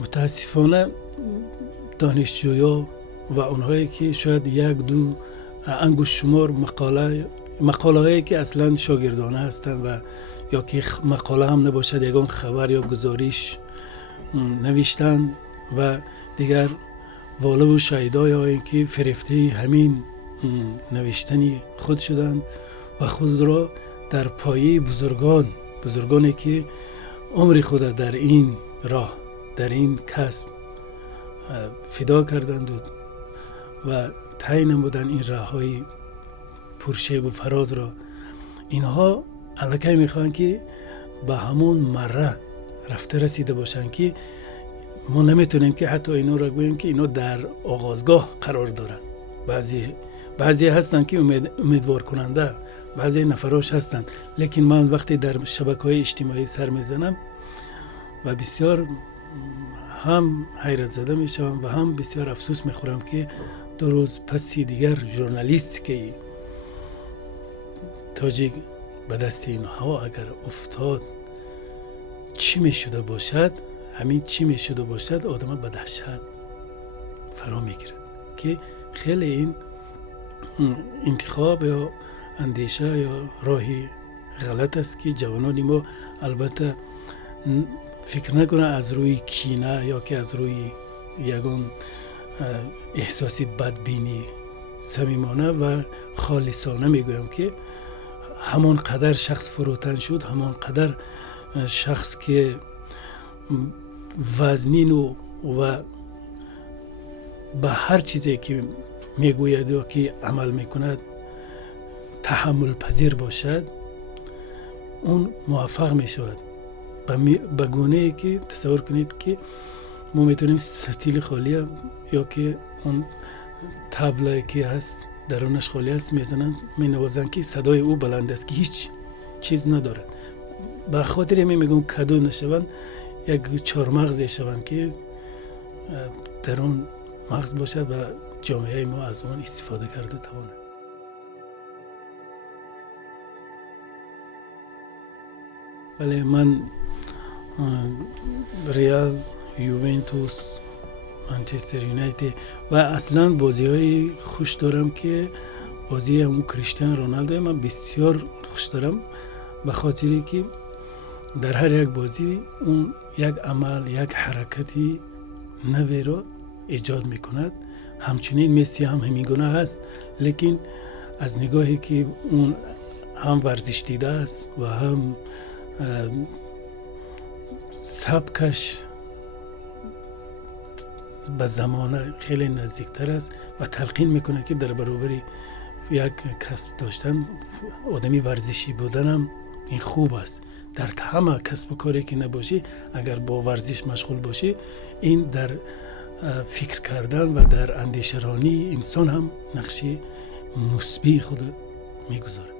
متاسفانه دانشجویا و اونهایی که شاید یک دو انگشت شمار مقاله هایی که اصلا شاگردانه هستند و یا که مقاله هم نباشد یگان خبر یا گزارش نوشتن و دیگر والا و شهیدای هایی که فرفته همین نوشتنی خود شدند و خود را در پایه بزرگانی که عمر خود در این راه در این کسب فدا کردند و طی نمودند این راه های پرشیب و فراز را. اینها الکی میخوان که به همون مره رفته رسیده باشند که ما نمیتونیم که حتی اینا را گوییم که اینا در آغازگاه قرار دارند. بعضی هستند که امیدوار کننده، بعضی نفراش هستند، لیکن من وقتی در شبکه‌های اجتماعی سر میزنم و بسیار هم حیرت زده میشم و هم بسیار افسوس میخورم که 2 روز پسی دیگر ژورنالیست که تاجیک به دست اینها اگر افتاد چی میشده باشد، همین چی میشده باشد آدم به دهشت فرا میگیرد که خیلی این انتخاب یا اندیشه یا راهی غلط است که جوانان ما البته فکر نکنه از روی کینه یا که از روی یگان احساسی بدبینی صمیمانه و خالصانه میگویم که همان قدر شخص فروتن شد، همان قدر شخص که وزنین و به هر چیزی که میگوید یا که عمل میکند تحمل پذیر باشد، اون موفق میشود به گونه ای که تصور کنید که ما میتونیم ستیل خالی یا که اون تبلایی که هست درونش خالی است میزنن مینوازن که صدای او بلند است که هیچ چیز ندارد. به خاطر میگم کدو نشوند، یک چهارمغزی شوند که درون مغز باشد و جامعه ما از اون استفاده کرده تواند. بله، من ریال، یوونتوس، منچستر یونایتد و اصلا بازی های خوش دارم که بازی همون کریستیانو رونالدو من بسیار خوش دارم، به خاطری که در هر یک بازی اون یک عمل، یک حرکتی نوی را ایجاد میکند. همچنین مسی هم همین گونه هست، لیکن از نگاهی که اون هم ورزش دیده است و هم سبکش به زمانه خیلی نزدیکتر است و تلقین میکنه که در برابر یک کسب داشتن آدمی ورزشی بودنم این خوب است. در همه کسب و کاری که نباشی اگر با ورزش مشغول باشی، این در فکر کردن و در اندیشه رانی انسان هم نقشی مثبت خود میگذاره.